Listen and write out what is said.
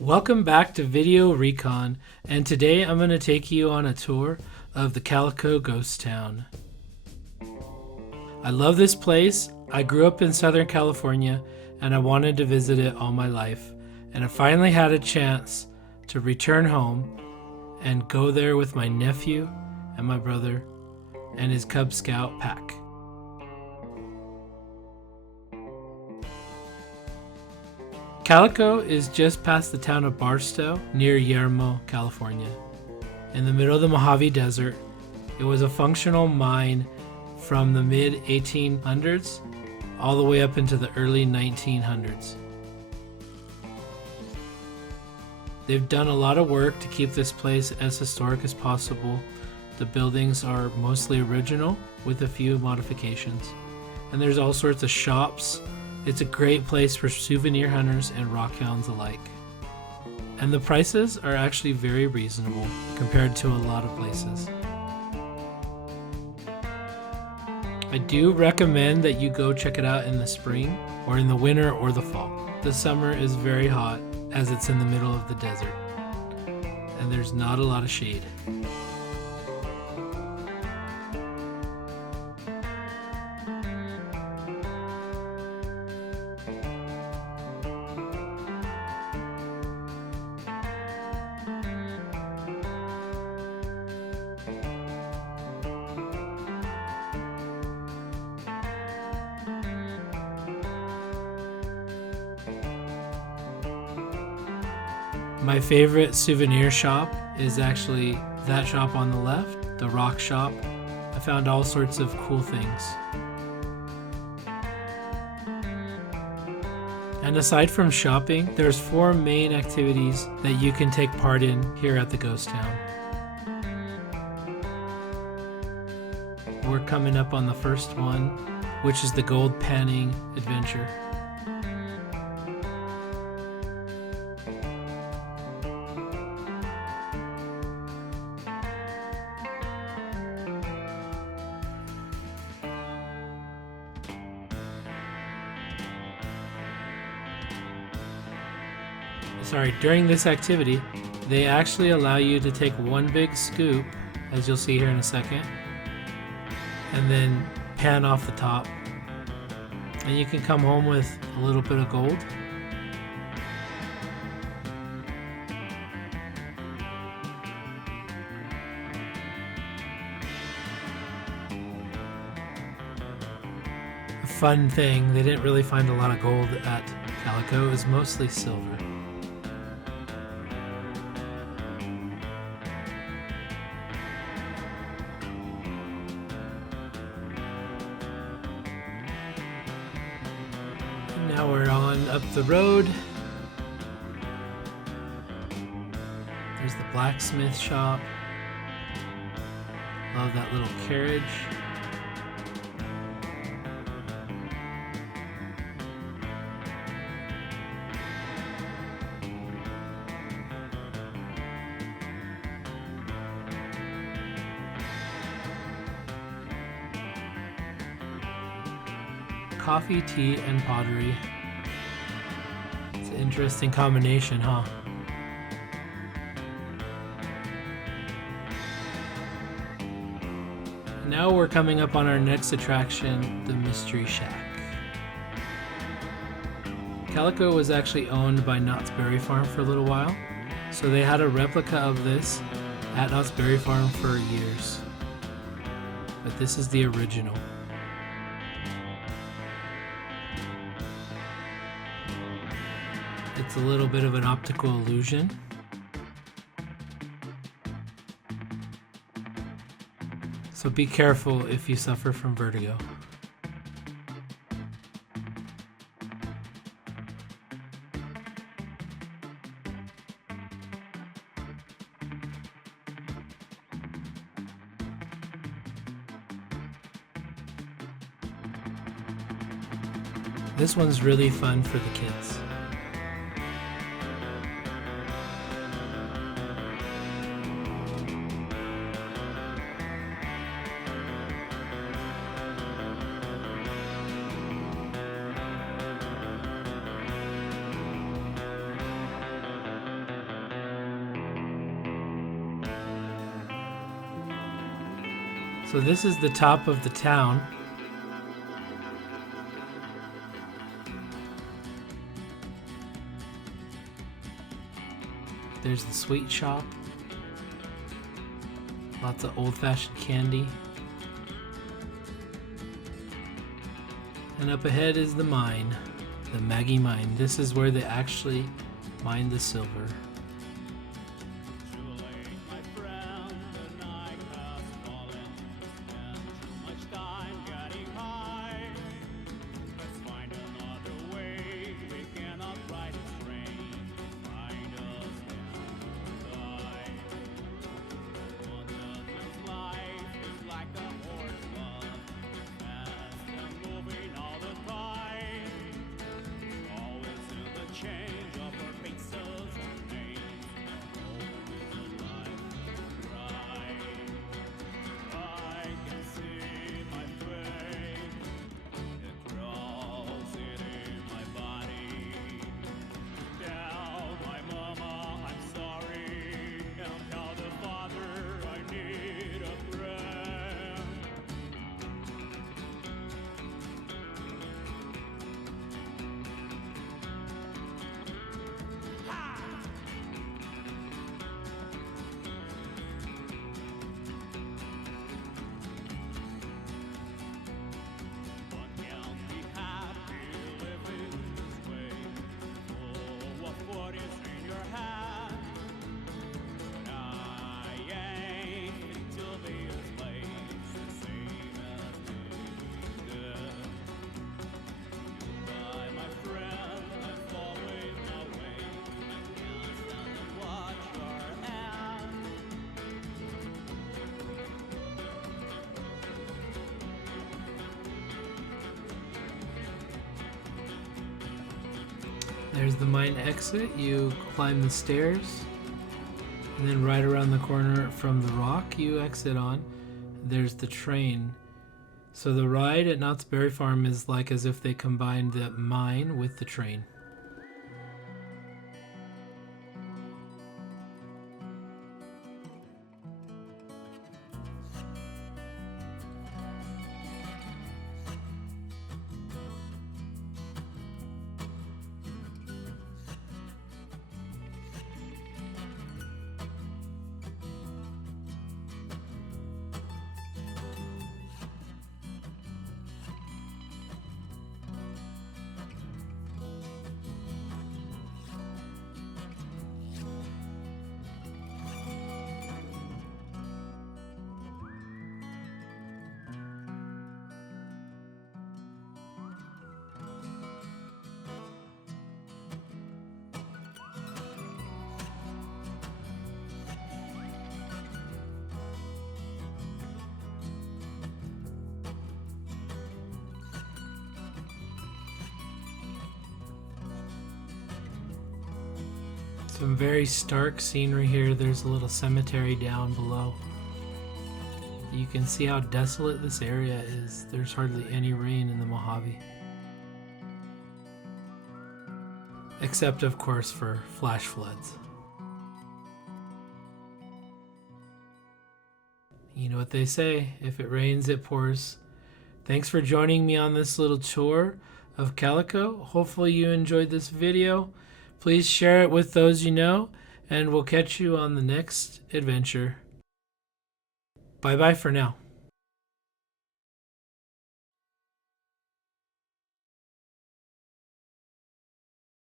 Welcome back to Video Recon, and today I'm going to take you on a tour of the Calico ghost town. I love this place. I grew up in Southern California and I wanted to visit it all my life, and I finally had a chance to return home and go there with my nephew and my brother and his Cub Scout pack. Calico is just past the town of Barstow, near Yermo, California. In the middle of the Mojave Desert, it was a functional mine from the mid-1800s all the way up into the early 1900s. They've done a lot of work to keep this place as historic as possible. The buildings are mostly original with a few modifications. And there's all sorts of shops. It's a great place for souvenir hunters and rock hounds alike. And the prices are actually very reasonable compared to a lot of places. I do recommend that you go check it out in the spring or in the winter or the fall. The summer is very hot as it's in the middle of the desert and there's not a lot of shade. My favorite souvenir shop is actually that shop on the left, the rock shop. I found all sorts of cool things. And aside from shopping, there's 4 main activities that you can take part in here at the ghost town. We're coming up on the first one, which is the gold panning adventure. During this activity, they actually allow you to take one big scoop, as you'll see here in a second, and then pan off the top. And you can come home with a little bit of gold. A fun thing, they didn't really find a lot of gold at Calico, it was mostly silver. Now we're on up the road. There's the blacksmith shop. Love that little carriage. Coffee, tea, and pottery. It's an interesting combination, huh? Now we're coming up on our next attraction, the Mystery Shack. Calico was actually owned by Knott's Berry Farm for a little while, so they had a replica of this at Knott's Berry Farm for years. But this is the original. It's a little bit of an optical illusion. So be careful if you suffer from vertigo. This one's really fun for the kids. So this is the top of the town. There's the sweet shop. Lots of old-fashioned candy. And up ahead is the mine, the Maggie mine. This is where they actually mine the silver. There's the mine exit. You climb the stairs, and then right around the corner from the rock you exit on, there's the train. So the ride at Knott's Berry Farm is like as if they combined the mine with the train. Some very stark scenery here. There's a little cemetery down below. You can see how desolate this area is. There's hardly any rain in the Mojave. Except, of course, for flash floods. You know what they say, if it rains, it pours. Thanks for joining me on this little tour of Calico. Hopefully you enjoyed this video. Please share it with those you know, and we'll catch you on the next adventure. Bye-bye for now.